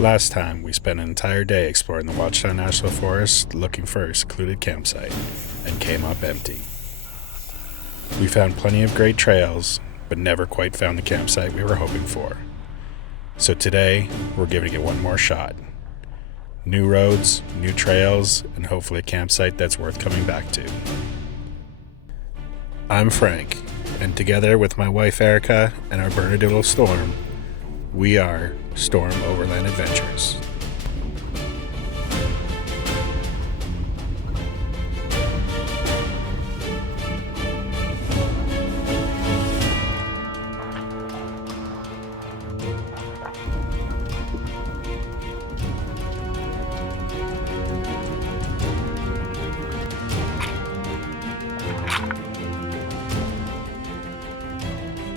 Last time, we spent an entire day exploring the Ouachita National Forest looking for a secluded campsite, and came up empty. We found plenty of great trails, but never quite found the campsite we were hoping for. So today, we're giving it one more shot. New roads, new trails, and hopefully a campsite that's worth coming back to. I'm Frank, and together with my wife Erica and our Bernedoodle Storm, we are Storm Overland Adventures.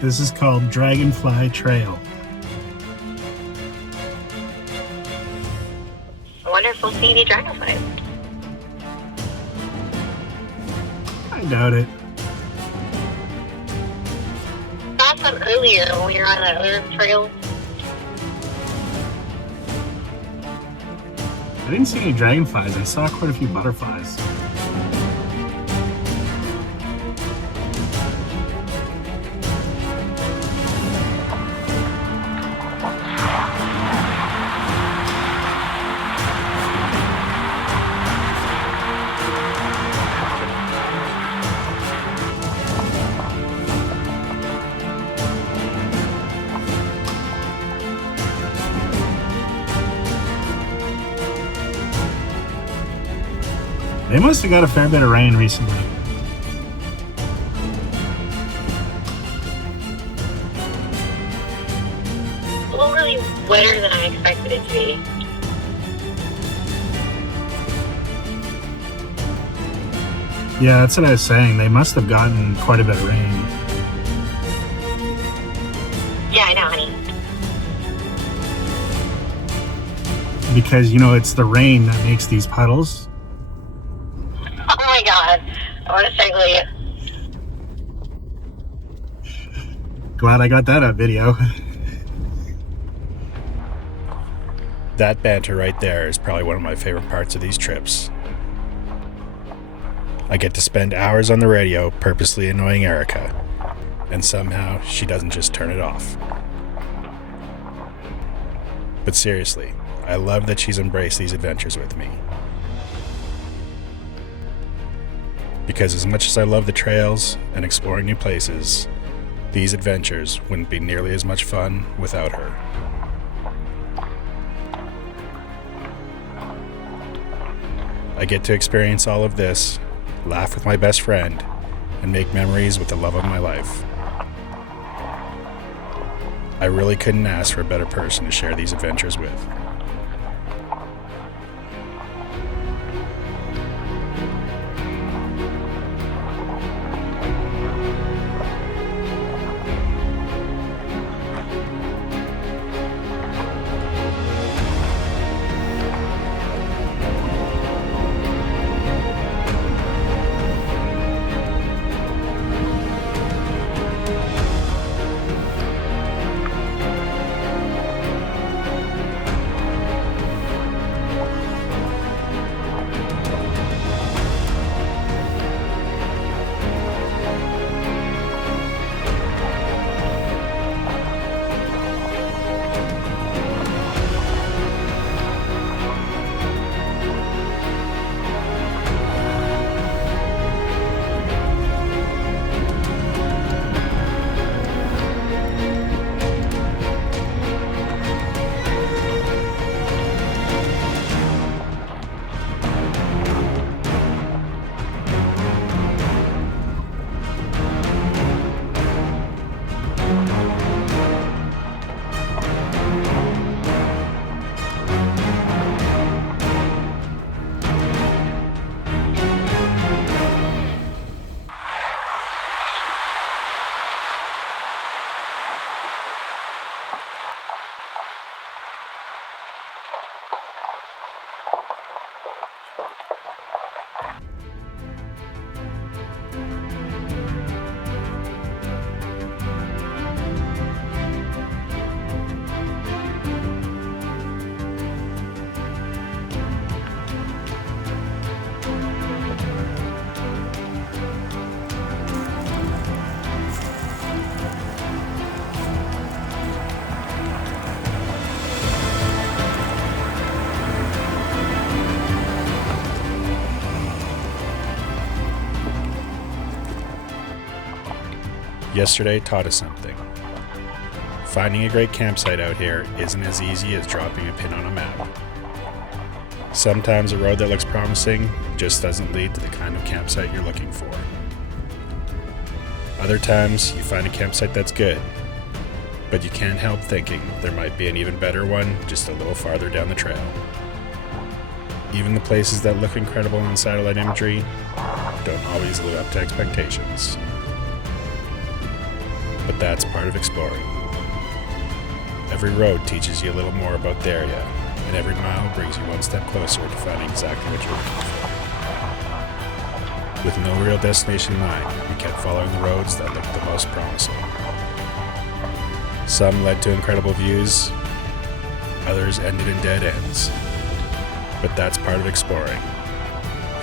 This is called Dragonfly Trail. I wonder if we'll see any dragonflies. I doubt it. I saw some earlier when we were on that other trail. I didn't see any dragonflies. I saw quite a few butterflies. They must have got a fair bit of rain recently. A little really wetter than I expected it to be. Yeah, that's what I was saying. They must have gotten quite a bit of rain. Yeah, I know, honey. Because, it's the rain that makes these puddles. Oh my god. I want to strangle you. Glad I got that on video. That banter right there is probably one of my favorite parts of these trips. I get to spend hours on the radio purposely annoying Erica, and somehow she doesn't just turn it off. But seriously, I love that she's embraced these adventures with me. Because as much as I love the trails and exploring new places, these adventures wouldn't be nearly as much fun without her. I get to experience all of this, laugh with my best friend, and make memories with the love of my life. I really couldn't ask for a better person to share these adventures with. Yesterday taught us something. Finding a great campsite out here isn't as easy as dropping a pin on a map. Sometimes a road that looks promising just doesn't lead to the kind of campsite you're looking for. Other times, you find a campsite that's good, but you can't help thinking there might be an even better one just a little farther down the trail. Even the places that look incredible on satellite imagery don't always live up to expectations. But that's part of exploring. Every road teaches you a little more about the area, and every mile brings you one step closer to finding exactly what you're looking for. With no real destination in mind, we kept following the roads that looked the most promising. Some led to incredible views, others ended in dead ends. But that's part of exploring.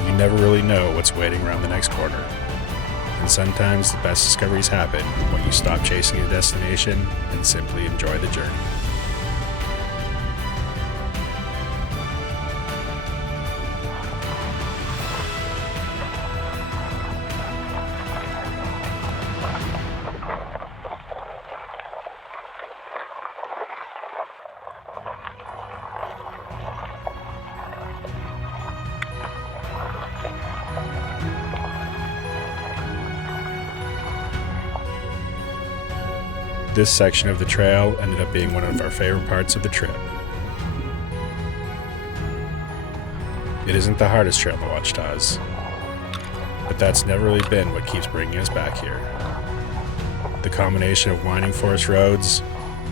You never really know what's waiting around the next corner. And sometimes the best discoveries happen when you stop chasing a destination and simply enjoy the journey. This section of the trail ended up being one of our favorite parts of the trip. It isn't the hardest trail in the Ouachitas, but that's never really been what keeps bringing us back here. The combination of winding forest roads,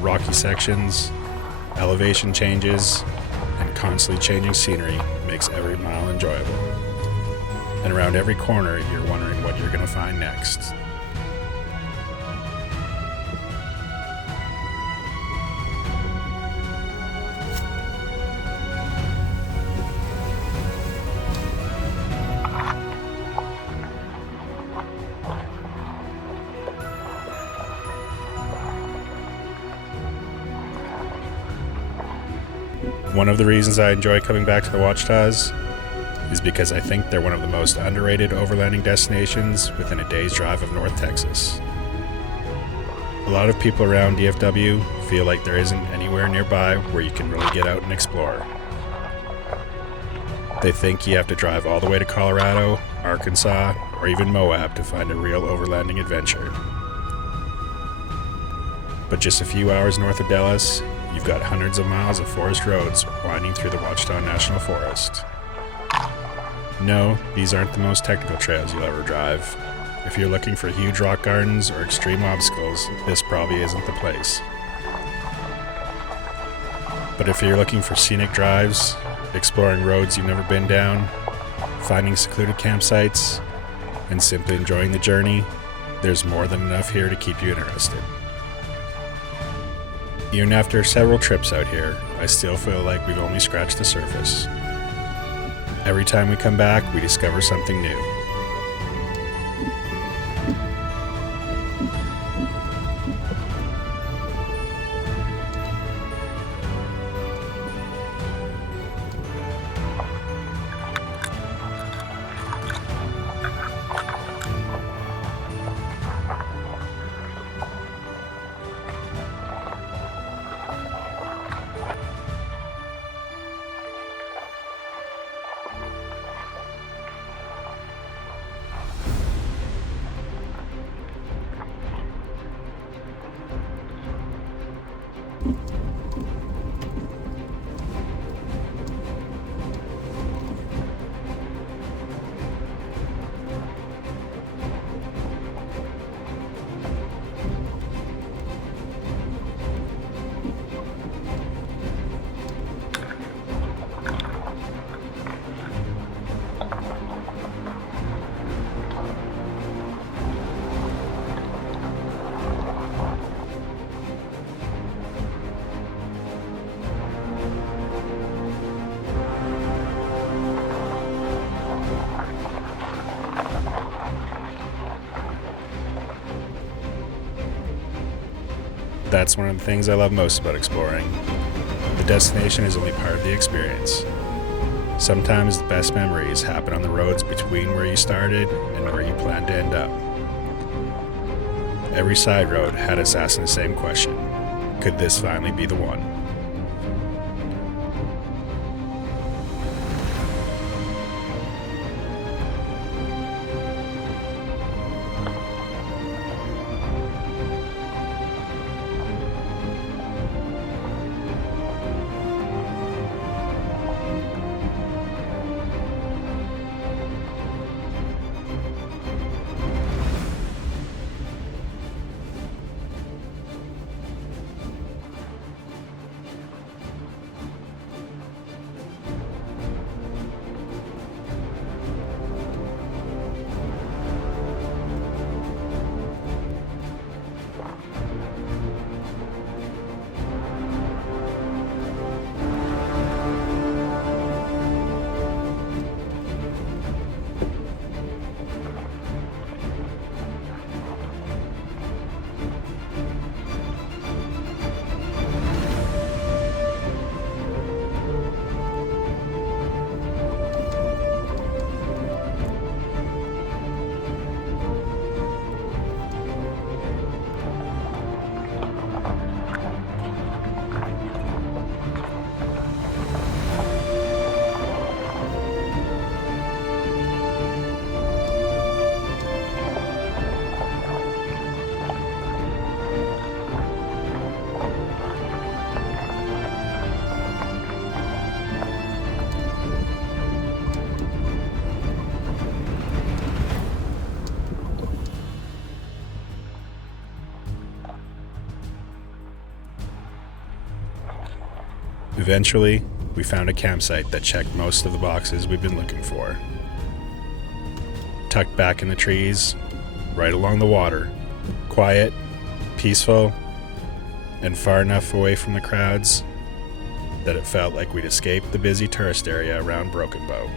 rocky sections, elevation changes, and constantly changing scenery makes every mile enjoyable. And around every corner, you're wondering what you're going to find next. One of the reasons I enjoy coming back to the Ouachitas is because I think they're one of the most underrated overlanding destinations within a day's drive of North Texas. A lot of people around DFW feel like there isn't anywhere nearby where you can really get out and explore. They think you have to drive all the way to Colorado, Arkansas, or even Moab to find a real overlanding adventure. But just a few hours north of Dallas, you've got hundreds of miles of forest roads winding through the Ouachita National Forest. No, these aren't the most technical trails you'll ever drive. If you're looking for huge rock gardens or extreme obstacles, this probably isn't the place. But if you're looking for scenic drives, exploring roads you've never been down, finding secluded campsites, and simply enjoying the journey, there's more than enough here to keep you interested. Even after several trips out here, I still feel like we've only scratched the surface. Every time we come back, we discover something new. That's one of the things I love most about exploring. The destination is only part of the experience. Sometimes the best memories happen on the roads between where you started and where you plan to end up. Every side road had us asking the same question: could this finally be the one? Eventually, we found a campsite that checked most of the boxes we've been looking for. Tucked back in the trees, right along the water, quiet, peaceful, and far enough away from the crowds that it felt like we'd escaped the busy tourist area around Broken Bow.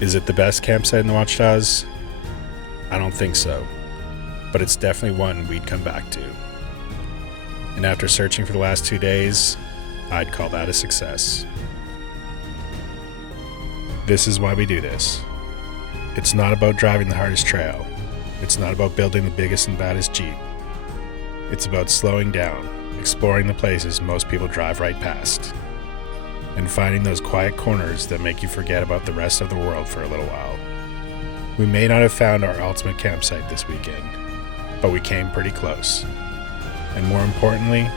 Is it the best campsite in the Ouachitas? I don't think so, but it's definitely one we'd come back to. And after searching for the last 2 days, I'd call that a success. This is why we do this. It's not about driving the hardest trail. It's not about building the biggest and baddest Jeep. It's about slowing down, exploring the places most people drive right past, and finding those quiet corners that make you forget about the rest of the world for a little while. We may not have found our ultimate campsite this weekend, but we came pretty close. And more importantly,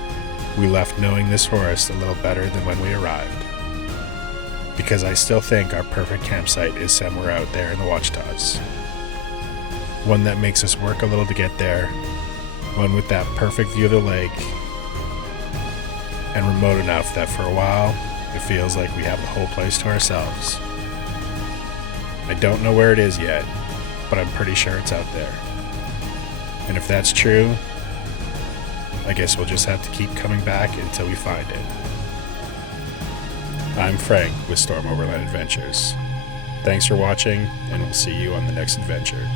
we left knowing this forest a little better than when we arrived. Because I still think our perfect campsite is somewhere out there in the Ouachitas. One that makes us work a little to get there, one with that perfect view of the lake, and remote enough that for a while, it feels like we have the whole place to ourselves. I don't know where it is yet, but I'm pretty sure it's out there. And if that's true, I guess we'll just have to keep coming back until we find it. I'm Frank with Storm Overland Adventures. Thanks for watching, and we'll see you on the next adventure.